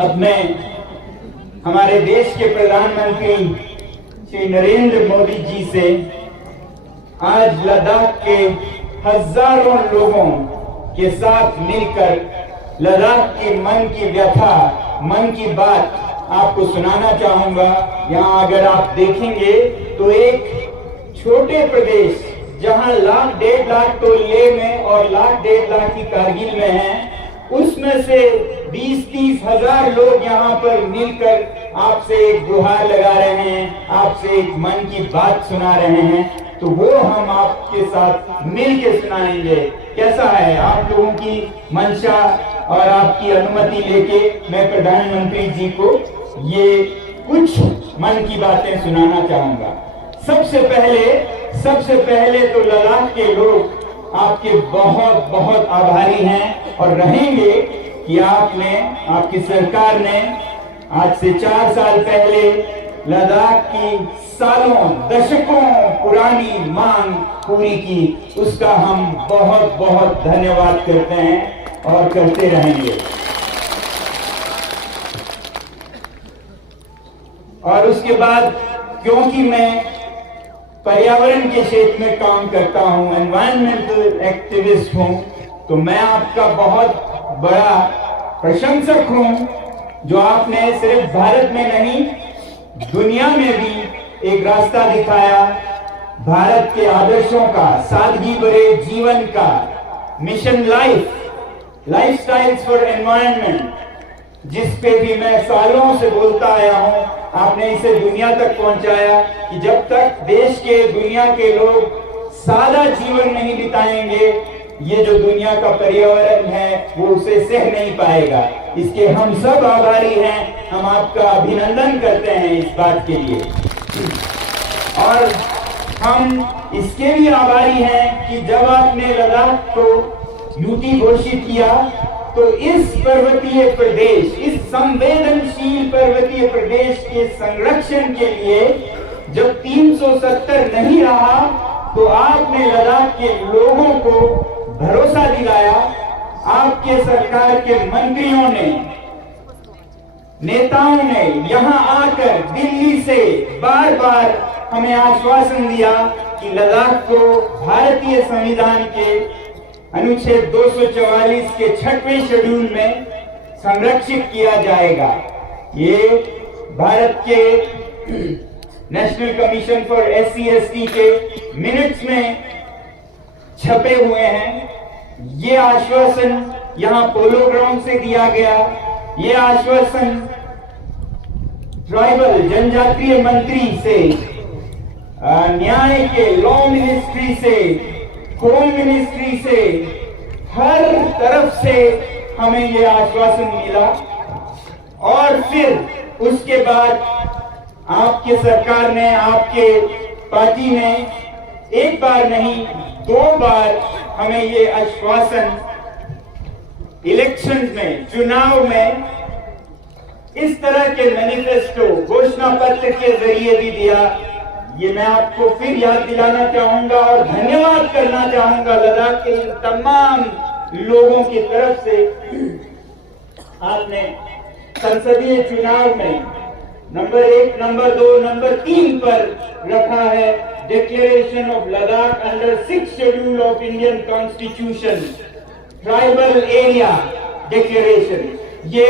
अब मैं हमारे देश के प्रधानमंत्री श्री नरेंद्र मोदी जी से आज लद्दाख के हजारों लोगों के साथ मिलकर लद्दाख के मन की व्यथा, मन की बात आपको सुनाना चाहूंगा। यहाँ अगर आप देखेंगे तो एक छोटे प्रदेश जहाँ लाख डेढ़ लाख तो लेह में और लाख डेढ़ लाख की कारगिल में हैं, उसमें से 20-30 हजार लोग यहाँ पर मिलकर आपसे एक गुहार लगा रहे हैं, आपसे एक मन की बात सुना रहे हैं, तो वो हम आपके साथ मिलके सुनाएंगे। कैसा है? आप लोगों की मंशा और आपकी अनुमति लेके मैं प्रधानमंत्री जी को ये कुछ मन की बातें सुनाना चाहूंगा। सबसे पहले तो लद्दाख के लोग आपके बहुत बहुत आभारी हैं और रहेंगे कि आपकी सरकार ने आज से 4 साल पहले लद्दाख की सालों दशकों पुरानी मांग पूरी की। उसका हम बहुत बहुत धन्यवाद करते हैं और करते रहेंगे। और उसके बाद क्योंकि मैं पर्यावरण के क्षेत्र में काम करता हूं, एनवायरमेंटल एक्टिविस्ट हूं, तो मैं आपका बहुत बड़ा प्रशंसक हूं जो आपने सिर्फ भारत में नहीं दुनिया में भी एक रास्ता दिखाया भारत के आदर्शों का, सादगी भरे जीवन का, मिशन लाइफस्टाइल्स फॉर एनवायरनमेंट, जिस पे भी मैं सालों से बोलता आया हूं। आपने इसे दुनिया तक पहुंचाया कि जब तक देश के दुनिया के लोग सादा जीवन नहीं बिताएंगे, ये जो दुनिया का पर्यावरण है वो उसे सह नहीं पाएगा। इसके हम सब आभारी हैं, हम आपका अभिनंदन करते हैं इस बात के लिए। और हम इसके भी आभारी हैं कि जब आपने लद्दाख को यूटी घोषित किया तो इस पर्वतीय प्रदेश, इस संवेदनशील पर्वतीय प्रदेश के संरक्षण के लिए जब 370 नहीं रहा तो आपने लद्दाख के लोगों को भरोसा दिलाया। आपके सरकार के मंत्रियों ने, नेताओं ने यहां आकर दिल्ली से बार बार हमें आश्वासन दिया कि लद्दाख को भारतीय संविधान के अनुच्छेद 244 के 6वें शेड्यूल में संरक्षित किया जाएगा। ये भारत के नेशनल कमीशन फॉर SC/ST के मिनट्स में छपे हुए हैं। ये आश्वासन यहाँ पोलो ग्राउंड से दिया गया। ये आश्वासन ट्राइबल जनजातीय मंत्री से, न्याय के लॉ मिनिस्ट्री से, होम मिनिस्ट्री से, हर तरफ से हमें ये आश्वासन मिला। और फिर उसके बाद आपके सरकार ने, आपके पार्टी ने एक बार नहीं 2 बार हमें ये आश्वासन इलेक्शन में, चुनाव में इस तरह के मैनिफेस्टो, घोषणा पत्र के जरिए भी दिया। ये मैं आपको फिर याद दिलाना चाहूंगा और धन्यवाद करना चाहूंगा लद्दाख के इन तमाम लोगों की तरफ से। आपने संसदीय चुनाव में नंबर 1, नंबर 2, नंबर 3 पर रखा है declaration of Ladakh under 6th schedule of Indian constitution, tribal area declaration. ये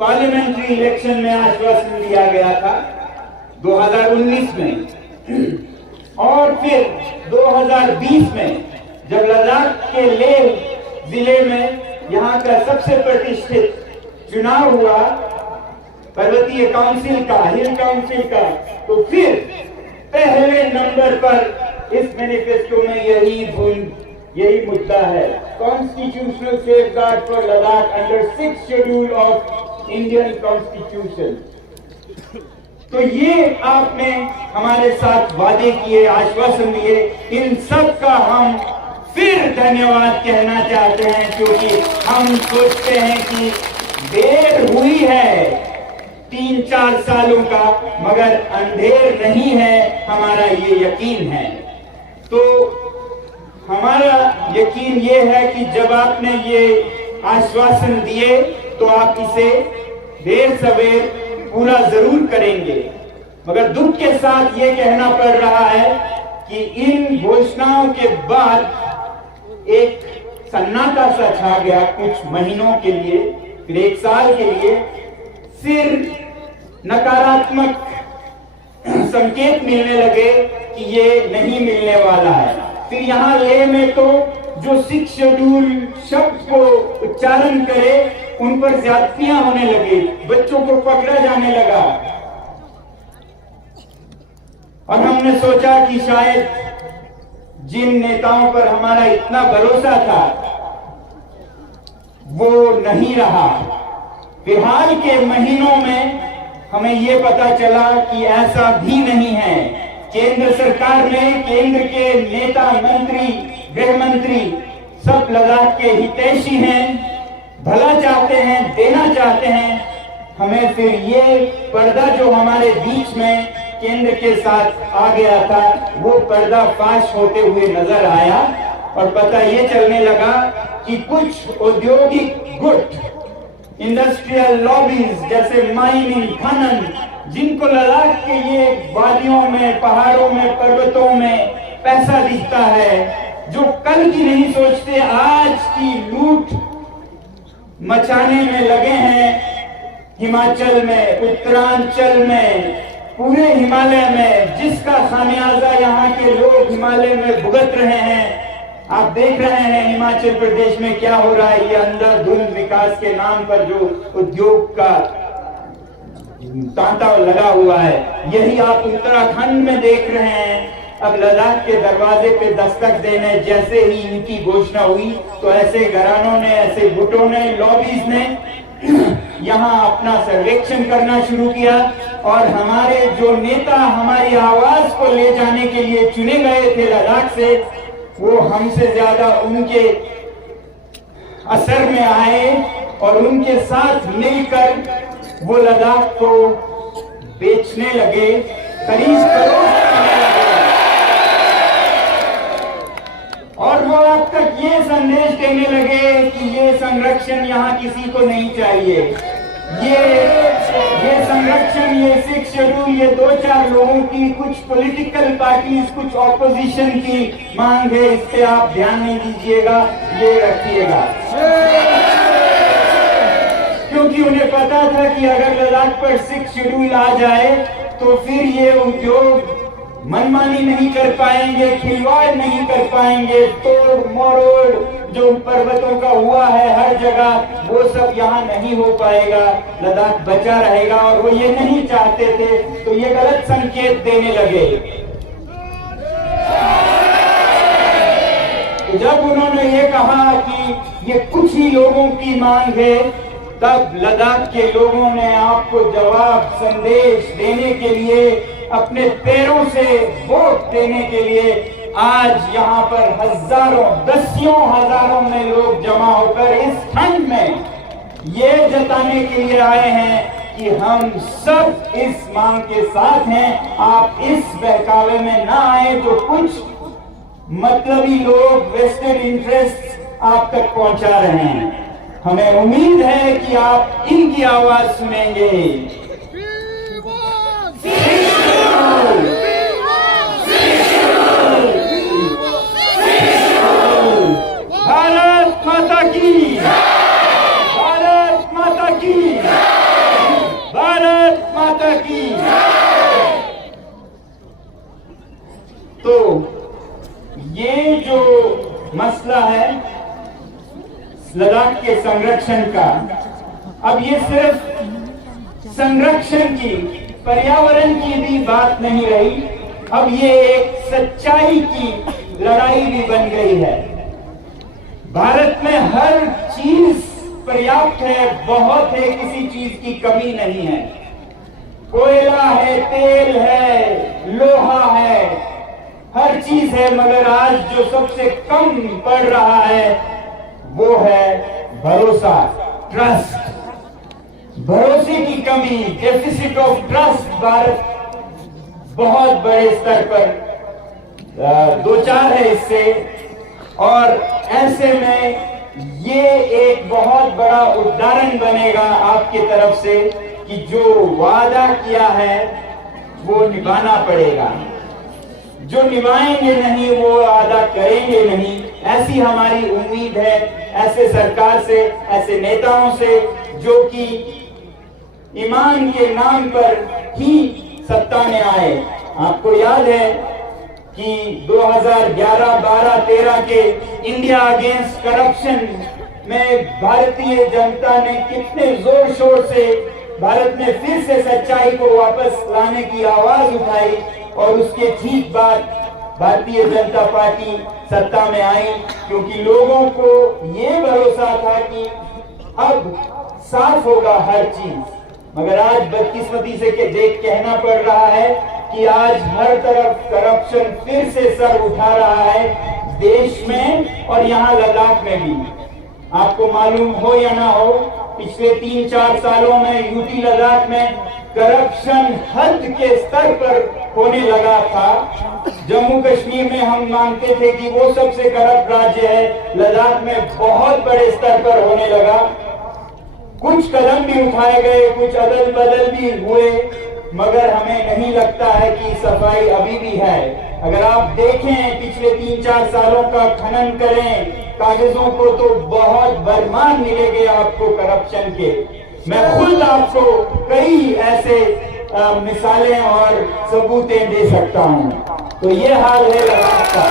पार्लियामेंट्री इलेक्शन में आश्वासन दिया गया था 2019 में। और फिर 2020 में जब लद्दाख के लेह जिले में यहाँ का सबसे प्रतिष्ठित चुनाव हुआ पर्वतीय काउंसिल का, हिल काउंसिल का, तो फिर पहले नंबर पर इस मैनिफेस्टो में यही मुद्दा है, constitutional safeguard for Ladakh under 6th schedule of Indian constitution. तो ये आपने हमारे साथ वादे किए, आश्वासन दिए, इन सब का हम फिर धन्यवाद कहना चाहते हैं, क्योंकि हम सोचते हैं कि देर हुई है 3-4 सालों का, मगर अंधेर नहीं है, हमारा ये यकीन है। तो हमारा यकीन ये है कि जब आपने ये आश्वासन दिए तो आप इसे देर सवेर पूरा जरूर करेंगे। मगर दुख के साथ ये कहना पड़ रहा है कि इन घोषणाओं के बाद एक सन्नाटा सा छा गया कुछ महीनों के लिए, फिर एक साल के लिए, फिर नकारात्मक संकेत मिलने लगे कि ये नहीं मिलने वाला है। फिर यहाँ लेह में तो जो 6 शेड्यूल शब्द को उच्चारण करे उन पर ज्यादतियां होने लगी, बच्चों को पकड़ा जाने लगा। और हमने सोचा कि शायद जिन नेताओं पर हमारा इतना भरोसा था वो नहीं रहा। फिलहाल के महीनों में हमें ये पता चला कि ऐसा भी नहीं है। केंद्र सरकार ने, केंद्र के नेता, मंत्री, गृह मंत्री सब लद्दाख के हितैषी हैं, भला चाहते हैं, देना चाहते हैं। हमें फिर ये पर्दा जो हमारे बीच में केंद्र के साथ आ गया था वो पर्दा फाश होते हुए नजर आया और पता ये चलने लगा कि कुछ औद्योगिक गुट, इंडस्ट्रियल लॉबीज जैसे माइनिंग, खनन, जिनको लद्दाख के ये वादियों में, पहाड़ों में, पर्वतों में पैसा दिखता है, जो कल की नहीं सोचते आज की लूट मचाने में लगे हैं। हिमाचल में, उत्तरांचल में, पूरे हिमालय में, जिसका खामियाजा यहाँ के लोग हिमालय में भुगत रहे हैं। आप देख रहे हैं हिमाचल प्रदेश में क्या हो रहा है। ये अंधाधुंध विकास के नाम पर जो उद्योग का तांता लगा हुआ है, यही आप उत्तराखंड में देख रहे हैं। अब लद्दाख के दरवाजे पे दस्तक देने जैसे ही इनकी घोषणा हुई तो ऐसे घरानों ने, ऐसे गुटों ने, लॉबीज ने यहाँ अपना सर्वेक्षण करना शुरू किया और हमारे जो नेता हमारी आवाज को ले जाने के लिए चुने गए थे लद्दाख से, वो हमसे ज्यादा उनके असर में आए और उनके साथ मिलकर वो लद्दाख को बेचने लगे, खरीद फरोख्त करने लगे। और वो अब तक ये संदेश देने लगे कि ये संरक्षण यहाँ किसी को नहीं चाहिए। ये संरक्षण, ये 6 शेड्यूल, ये 2-4 लोगों की, कुछ पॉलिटिकल पार्टीज, कुछ ऑपोजिशन की मांग है, इस पे आप ध्यान नहीं दीजिएगा, ये रखिएगा। क्योंकि उन्हें पता था कि अगर लद्दाख पर 6 शेड्यूल आ जाए तो फिर ये उद्योग मनमानी नहीं कर पाएंगे, खिलवाड़ नहीं कर पाएंगे, तोड़ मरोड़ जो पर्वतों का हुआ है हर जगह, वो सब यहाँ नहीं हो पाएगा, लद्दाख बचा रहेगा। और वो ये नहीं चाहते थे, तो ये गलत संकेत देने लगे। तो जब उन्होंने ये कहा कि ये कुछ ही लोगों की मांग है, तब लद्दाख के लोगों ने आपको जवाब, संदेश देने के लिए, अपने पैरों से वोट देने के लिए आज यहाँ पर हजारों, दसियों हजारों में लोग जमा होकर इस ठंड में ये जताने के लिए आए हैं कि हम सब इस मांग के साथ हैं। आप इस बहकावे में ना आए तो कुछ मतलबी लोग वेस्टेड इंटरेस्ट आप तक पहुंचा रहे हैं। हमें उम्मीद है कि आप इनकी आवाज सुनेंगे। भारत माता की, भारत माता की, भारत माता की। तो ये जो मसला है लद्दाख के संरक्षण का, अब ये सिर्फ संरक्षण की, पर्यावरण की भी बात नहीं रही, अब ये एक सच्चाई की लड़ाई भी बन गई है। भारत में हर चीज पर्याप्त है, बहुत है, किसी चीज की कमी नहीं है। कोयला है, तेल है, लोहा है, हर चीज है, मगर आज जो सबसे कम पड़ रहा है वो है भरोसा, ट्रस्ट। भरोसे की कमी, डेफिसिट ऑफ ट्रस्ट भारत बहुत बड़े स्तर पर 2-4 है इससे। और ऐसे में ये एक बहुत बड़ा उदाहरण बनेगा आपके तरफ से कि जो वादा किया है वो निभाना पड़ेगा। जो निभाएंगे नहीं वो वादा करेंगे नहीं, ऐसी हमारी उम्मीद है ऐसे सरकार से, ऐसे नेताओं से जो कि ईमान के नाम पर ही सत्ता में आए। आपको याद है कि 2011, 12, 13 के इंडिया अगेंस्ट करप्शन में भारतीय जनता ने कितने जोर शोर से भारत में फिर से सच्चाई को वापस लाने की आवाज उठाई और उसके ठीक बाद भारतीय जनता पार्टी सत्ता में आई, क्योंकि लोगों को ये भरोसा था कि अब साफ होगा हर चीज। मगर आज बदकिस्मती से कहना पड़ रहा है कि आज हर तरफ करप्शन फिर से सर उठा रहा है देश में और यहाँ लद्दाख में भी। आपको मालूम हो या ना हो, पिछले 3-4 सालों में यूटी लद्दाख में करप्शन हद के स्तर पर होने लगा था। जम्मू कश्मीर में हम मानते थे कि वो सबसे करप्ट राज्य है, लद्दाख में बहुत बड़े स्तर पर होने लगा। कुछ कदम भी उठाए गए, कुछ अदल बदल भी हुए, मगर हमें नहीं लगता है कि सफाई अभी भी है। अगर आप देखें पिछले 3-4 सालों का खनन करें कागजों को तो बहुत बरमान मिलेंगे आपको करप्शन के। मैं खुद आपको कई ऐसे मिसालें और सबूतें दे सकता हूं। तो ये हाल है लद्दाख का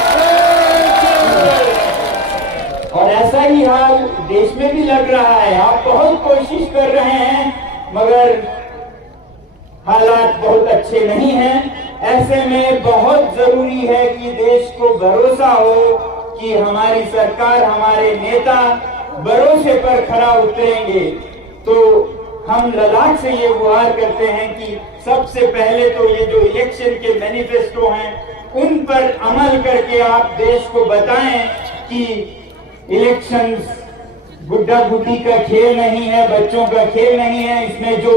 और ऐसा ही हाल देश में भी लग रहा है। आप बहुत कोशिश कर रहे हैं मगर हालात बहुत अच्छे नहीं हैं। ऐसे में बहुत जरूरी है कि देश को भरोसा हो कि हमारी सरकार, हमारे नेता भरोसे पर खरा उतरेंगे। तो हम लद्दाख से ये गुहार करते हैं कि सबसे पहले तो ये जो इलेक्शन के मैनिफेस्टो हैं उन पर अमल करके आप देश को बताएं कि इलेक्शंस गुड्डा गुड्डी का खेल नहीं है, बच्चों का खेल नहीं है। इसमें जो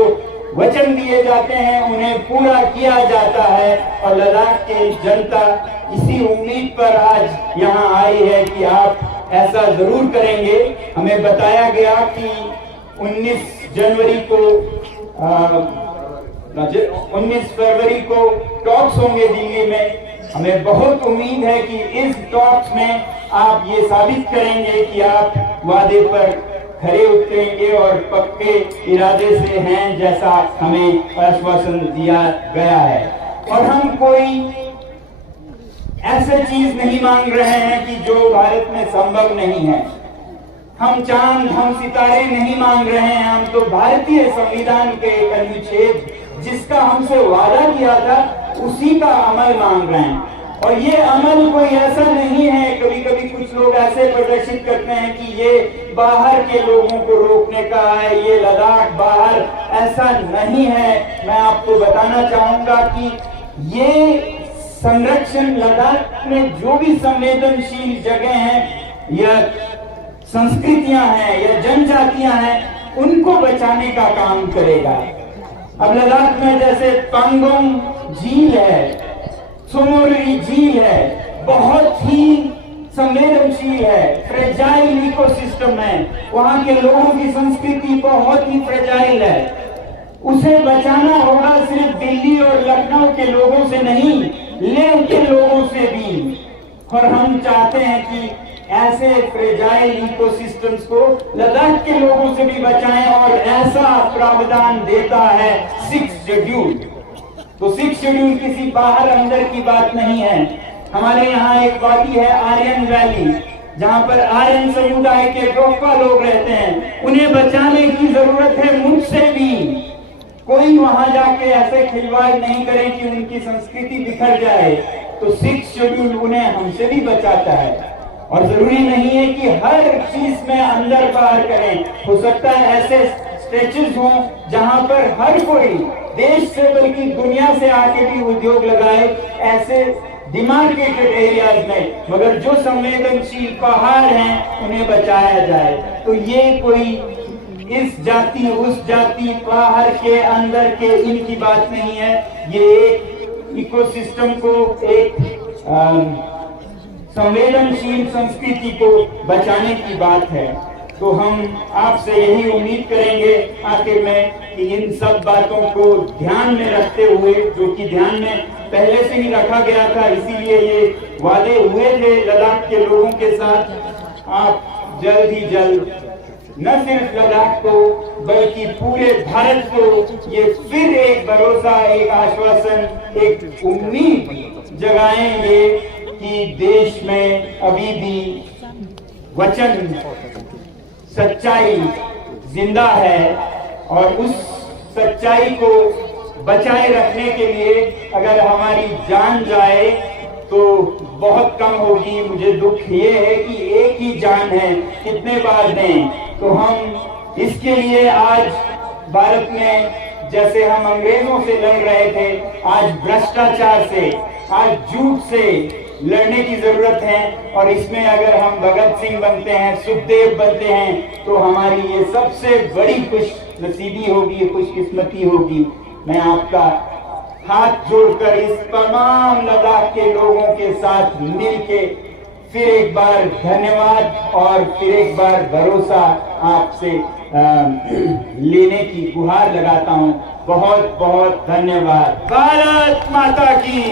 वचन दिए जाते हैं उन्हें पूरा किया जाता है और लद्दाख की जनता इसी उम्मीद पर आज यहाँ आई है कि आप ऐसा जरूर करेंगे। हमें बताया गया कि 19 फरवरी को टॉक्स होंगे दिल्ली में। हमें बहुत उम्मीद है कि इस टॉक्स में आप ये साबित करेंगे कि आप वादे पर खरे उतरेंगे और पक्के इरादे से हैं जैसा हमें आश्वासन दिया गया है। और हम कोई ऐसे चीज नहीं मांग रहे हैं कि जो भारत में संभव नहीं है। हम चांद, हम सितारे नहीं मांग रहे हैं। हम तो भारतीय संविधान के एक अनुच्छेद जिसका हमसे वादा किया था उसी का अमल मांग रहे हैं। और ये अमल कोई ऐसा नहीं है, कभी कभी कुछ लोग ऐसे प्रदर्शित करते हैं कि ये बाहर के लोगों को रोकने का है, ये लद्दाख बाहर, ऐसा नहीं है। मैं आपको बताना चाहूंगा कि ये संरक्षण लद्दाख में जो भी संवेदनशील जगह हैं या संस्कृतियां हैं या जनजातियां हैं उनको बचाने का काम करेगा। अब लद्दाख में जैसे पांगोंग झील है, सोमोरी झील है, बहुत ही संवेदनशील है, फ्रेजाइल इकोसिस्टम है। वहां के लोगों की संस्कृति बहुत ही फ्रेजाइल है। उसे बचाना होगा सिर्फ दिल्ली और लखनऊ के लोगों से नहीं, लेह के लोगों से भी। और हम चाहते हैं कि ऐसे फ्रेजाइल इकोसिस्टम्स को लद्दाख के लोगों से भी बचाएं और ऐसा प्रावधान देता है 6th शेड्यूल। तो 6th शेड्यूल किसी बाहर अंदर की बात नहीं है। हमारे यहाँ एक वादी है आर्यन वैली, जहाँ पर आर्यन समुदाय के डोपा लोग रहते हैं। उन्हें बचाने की जरूरत है मुझसे भी। कोई वहां जाके ऐसे खिलवाड़ नहीं करे कि उनकी संस्कृति बिखर जाए। तो 6th शेड्यूल उन्हें हमसे भी बचाता है। और जरूरी नहीं है कि हर चीज में अंदर बाहर करें। हो सकता है ऐसे स्ट्रेचेस हों जहां पर हर कोई देश से बल्कि दुनिया से आके भी उद्योग लगाए, ऐसे डिमार्केटेड एरियाज में। मगर जो संवेदनशील पहाड़ हैं उन्हें बचाया जाए। तो ये कोई इस जाति उस जाति बाहर के अंदर के इनकी बात नहीं है। ये एक इकोसिस्टम को, एक संवेदनशील संस्कृति को बचाने की बात है। तो हम आपसे यही उम्मीद करेंगे आखिर में कि इन सब बातों को ध्यान में रखते हुए, जो कि ध्यान में पहले से ही रखा गया था, इसीलिए ये वादे हुए थे लद्दाख के लोगों के साथ, आप जल्द ही जल्द न सिर्फ लद्दाख को बल्कि पूरे भारत को ये फिर एक भरोसा, एक आश्वासन, एक उम्मीद जगाएंगे कि देश में अभी भी वचन, सच्चाई जिंदा है और उस सच्चाई को बचाए रखने के लिए अगर हमारी जान जाए तो बहुत कम होगी। मुझे दुख ये है कि एक ही जान है, कितने बार दें। तो हम इसके लिए आज भारत में जैसे हम अंग्रेजों से लड़ रहे थे, आज भ्रष्टाचार से, आज झूठ से लड़ने की जरूरत है। और इसमें अगर हम भगत सिंह बनते हैं, सुखदेव बनते हैं, तो हमारी ये सबसे बड़ी खुश नसीबी होगी, खुशकिस्मती होगी। मैं आपका हाथ जोड़कर इस तमाम लद्दाख के लोगों के साथ मिलके फिर एक बार धन्यवाद और फिर एक बार भरोसा आपसे लेने की गुहार लगाता हूं। बहुत बहुत धन्यवाद। भारत माता की।